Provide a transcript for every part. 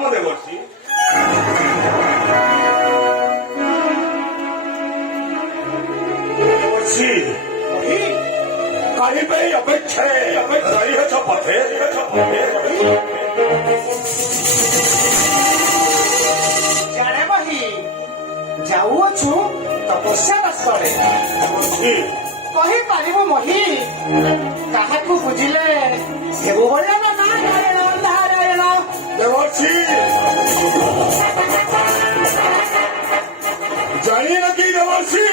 प्रणाम देवर्षि। देवर्षि काही पे अपेक्षा रही है पथे जाने बही जाऊछु तपस्या करे कही पारिबो मही काहाकू बुझिले हेबो बलिया ना नारायण नारायण देवर्षि जानिए ना कि देवर्षि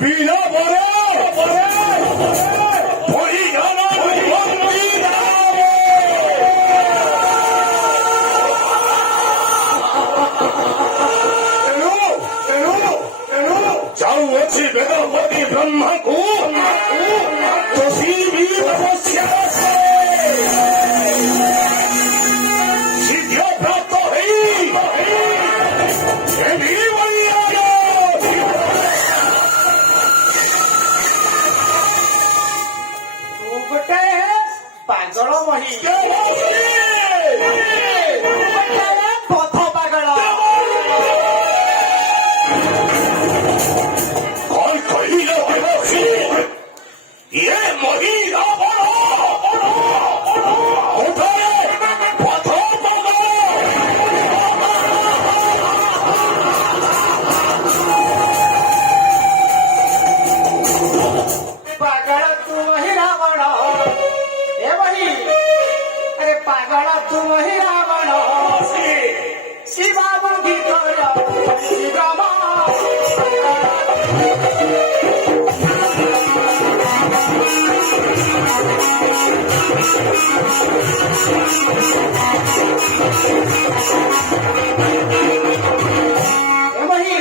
बिना बोले वही गाना जाऊ अच्छी वेदवती ब्रह्मा को तो भी तपस्या से सिद्धियां प्राप्त हुई ये भी वही आया तू गोटे पागल मही पथ पागल कौन कही देवर्षि ये महिला पागल तू वही रावण ए वही अरे पागल तू वही रावण शिवा बुद्धि कर शिवा ए वही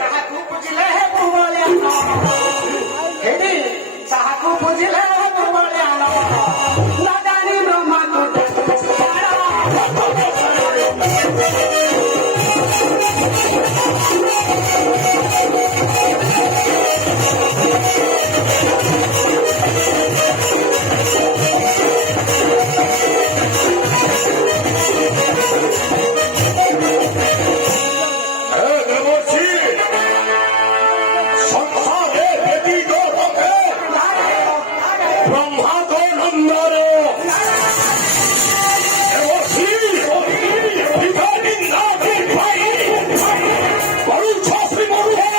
काहाकू बुझिले हे पुवलिया हेडी काहाकू बुझिले हे पुवलिया ना जानी ब्रह्मा देवर्षि संसारे व्यती दो ब्रह्मा को नंदन देवर्षि पिता निंदा की भाई बड़ू छात्री मरु है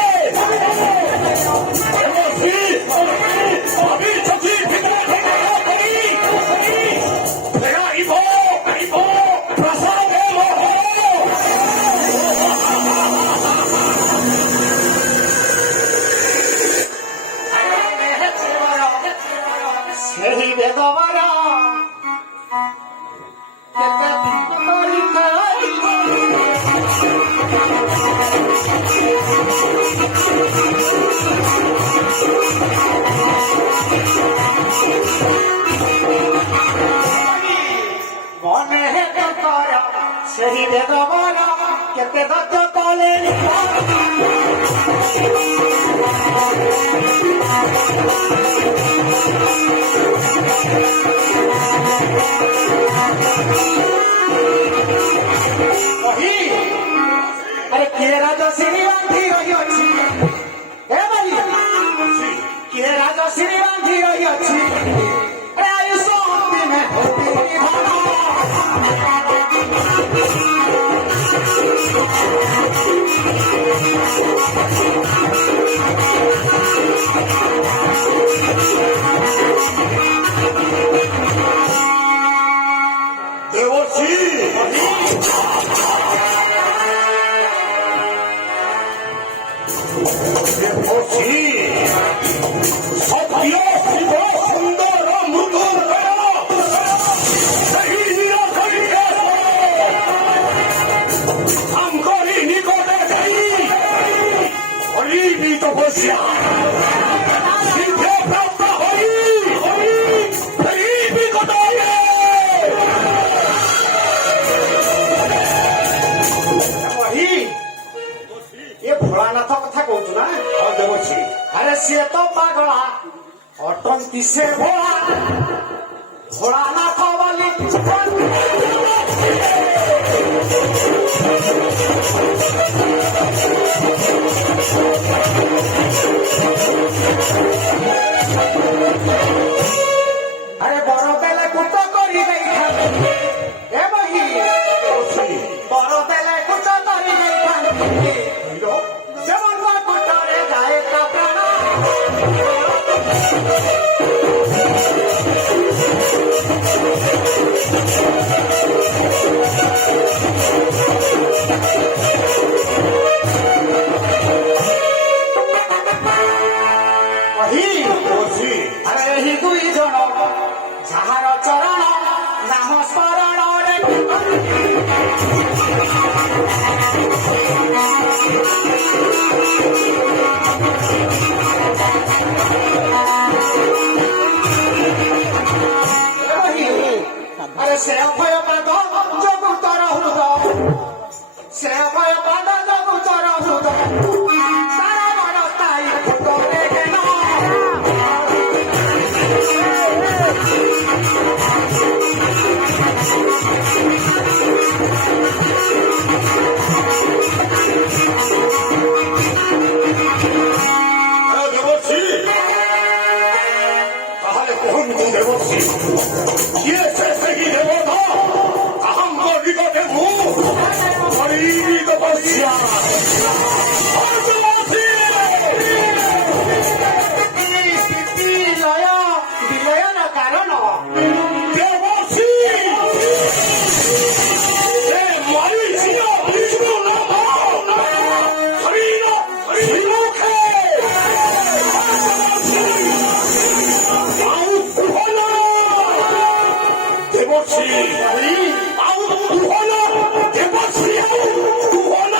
देवर्षि अभी सची पिता फेरा इबो प्रसाद ସେହି ବେଦବାର କେତେ ମନେ ହେତ କର ସେହି ବେଦବାର କେତେ ଗତ କଲେ कही अरे किए राजा श्री बांधी रही अच्छी हे भाई किए राजा श्री बांधी रही अच्छी अरे आयुष होती में होती देवर्षि देवर्षि सत्य शिव सुंदर मृदुर सही निराकरी हम करी निकटे गई अली भी तपस्या सिद्ध प्राप्त हुई फिर भी कटाए ये भोलानाथ कथा कहू ना देवर्षि अरे सी तो पागला অটন্তি সে ঘোড়া ঘোড়া না খাওয়ালি আরে বড় বেলা কুটো করি নাই খাবি এ বহি বড় বেলা কুটো করি নাই খাবি যেমন কুটোরে যায় কাপড় আরে ଏହି ଦୁଇ ଜଣ ଯାହାର ଚରଣ ନାମ ସ୍ମରଣରେ ଆରେ ସେ ଅଭୟ ପାଦ ଯୋଗୁ ତର ହୃଦ ସେ ଅଭୟ ପାଦ ଯୋଗୁ ତର ହୃଦ ତାର ମନ ସ୍ଥାୟୀ ଫଟୋରେ କେନ দেবশ্রী তাহলে কুহন্তু দেবশ্রী কিয়ে সে সেই দেবতা আহঙ্গ নিকটে মু হরি তপস্যা বিলয়ন কারণ দেবশ্রী এ মরিচির বিষ্ণু নাম হরিণ শ্রীমুখে দেবশ্রী আউ কুহল দেবশ্রী আউ কুহল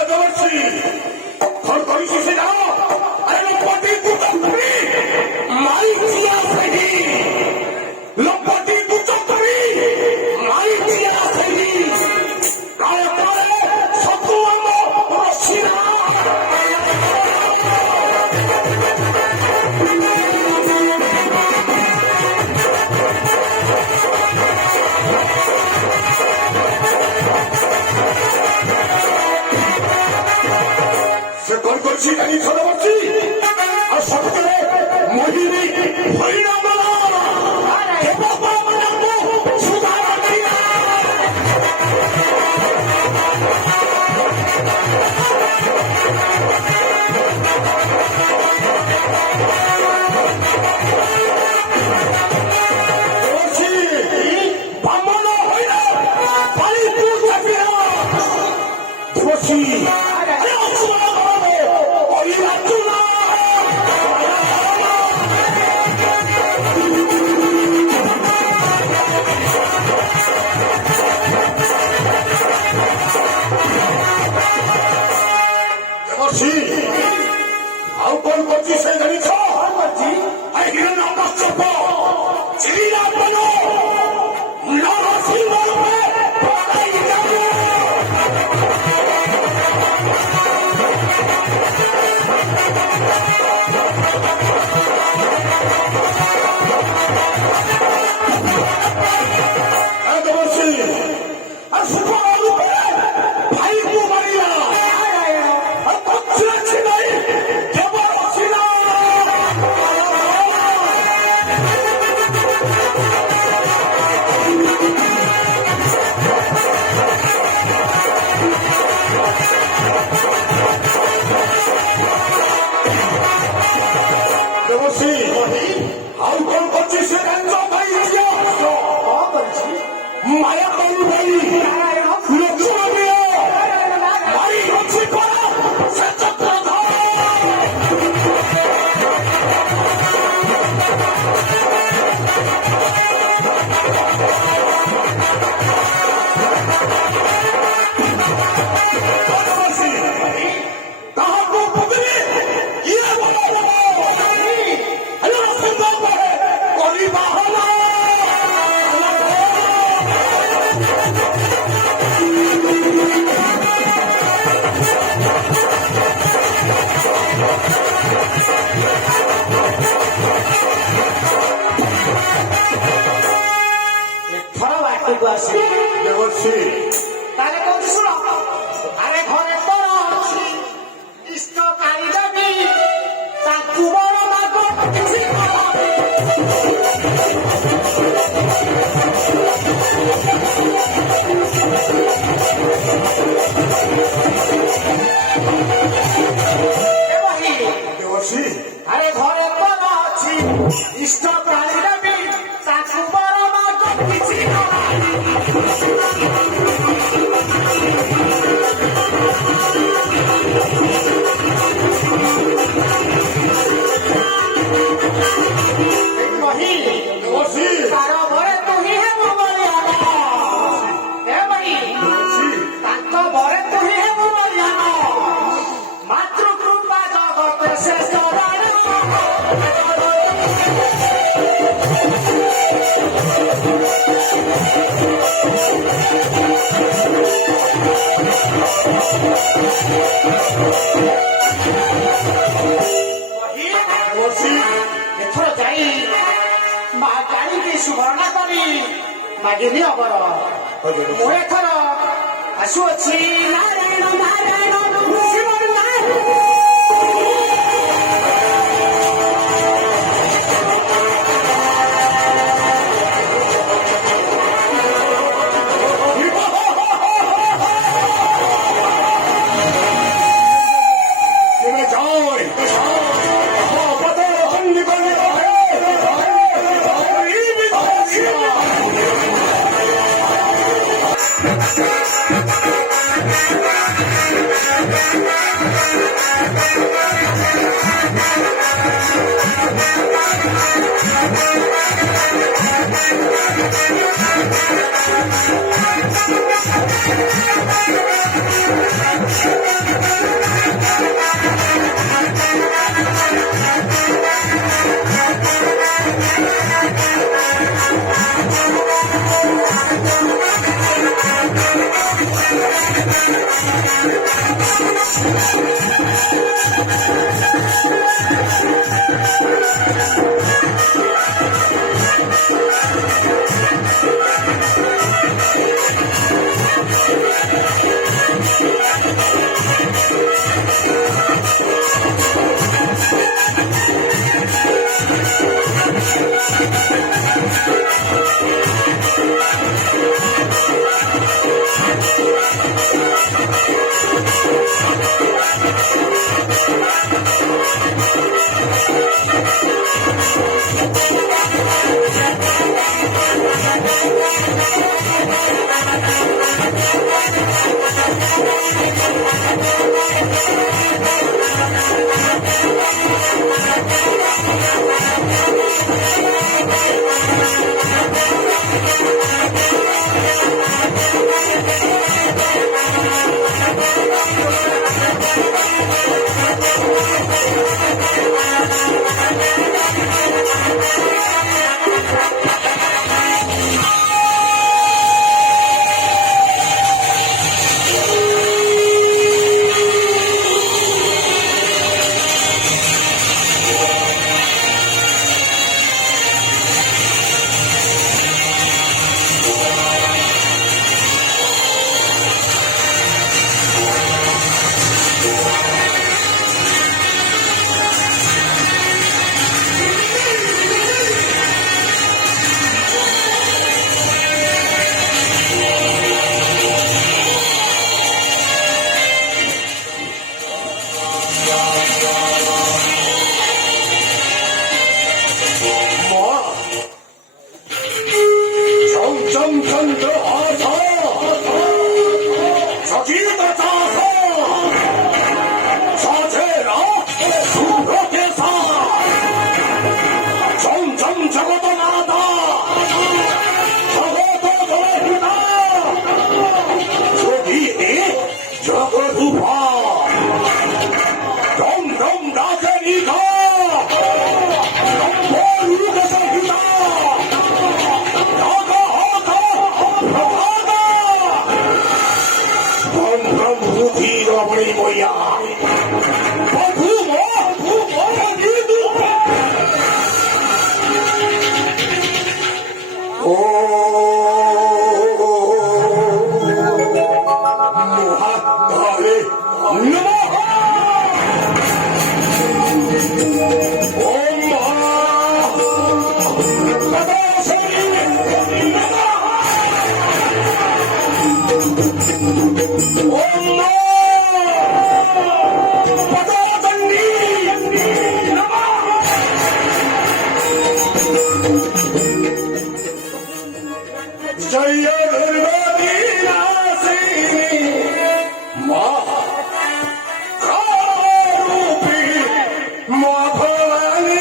দেবশ্রী ঘর করিছি সে জানো আরে লম্পটি দুচক্রি মাইকিয়া সেহি লম্পটি দুচক্রি মাইকিয়া সেহি কালে কালে শত্রু আম রশিরা সে কল করছি জানি ছড়াচ্ছি আর সত্যরে মহিনী হরিনাম বামন হইল পালিপুর চাপিয়া দেবশ্রী আরে অসুবিধা করবো ওই রাজ্য ଆଗକୁ ଆସିବେ ଦେବର୍ଷି ତାହେଲେ କହୁଛି ଶୁଣ ଆରେ ଘରେ ତୋର ଅଛି ଇଷ୍ଟ କାଳି ଦେବୀ ତାଙ୍କୁ ବଡ଼ ମାଗ କିଛି ଦେବର୍ଷି আরে ঘরে তোর আছে ইষ্ট প্রাণী রবি তাকু বড় মাগ কিছু মহি ଦେବର୍ଷି তার বরে তুই হে বলিয়ান এ মহি ଦେବର୍ଷି তাক বরে তুই হে বলিয়ান মাতৃ কৃপা জগতে শ্রেষ্ঠ ଦେବର୍ଷି ଏଥର ଯାଇ ମା କାଳିକି ସୁବର୍ଣ୍ଣ କରି ମାଗିନି ଅବର ମୁଁ ଏଥର ଆସୁଅଛି Narayan Narayan Shiva Narayan Give it joy! Oh, but they're only going to जय दुर्गति नासिनी माँ रूपी माँ भवानी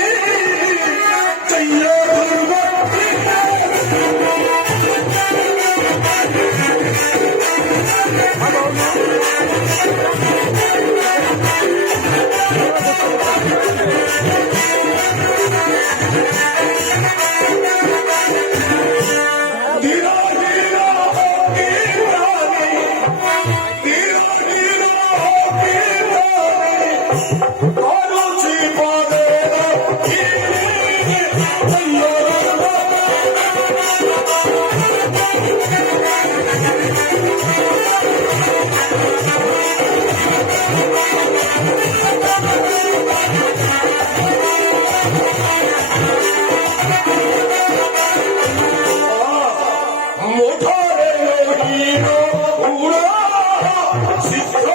जय दुर्गति धीरा धीरा होगी रानी धीरा धीरा होगी रानी करुची पदे मोठारे हीरो उड़ा सिद्ध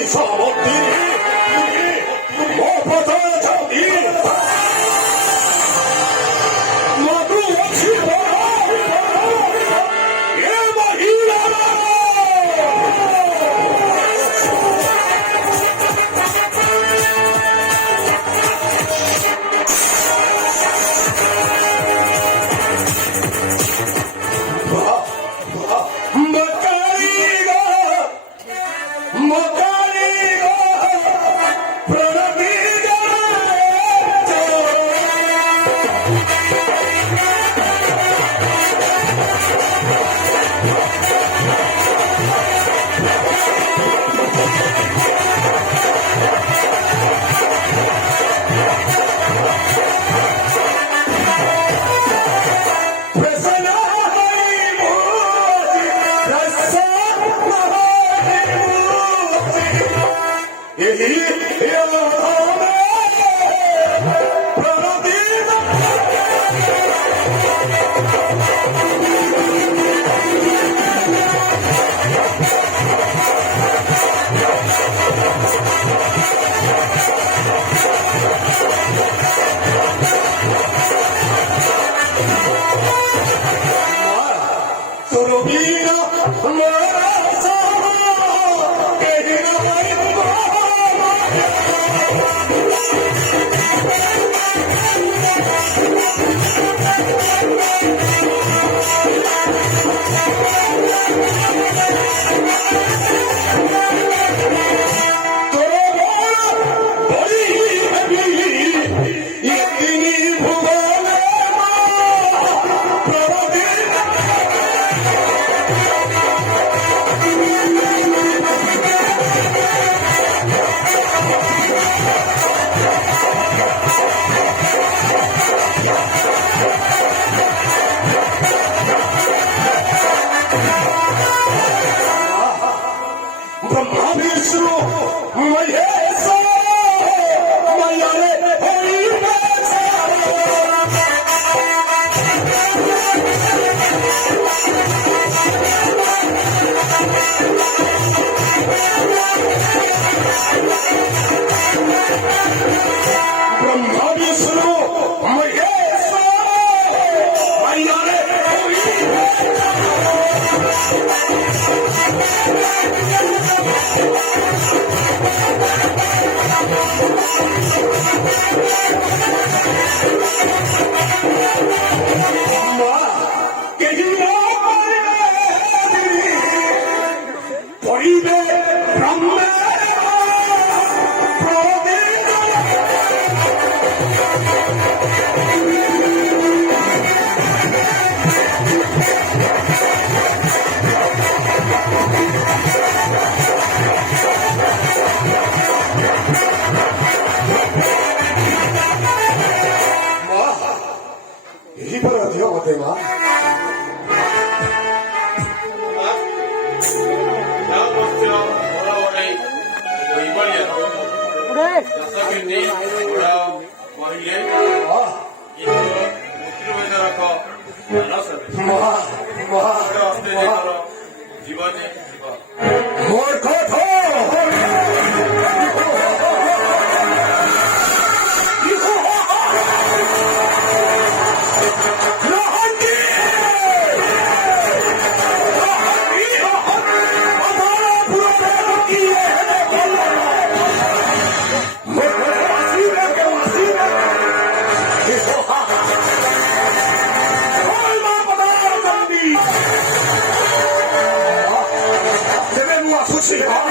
어디서 못 뛰니 못 벗어졌니 모두 없이 보라 예마이라라 Sushi.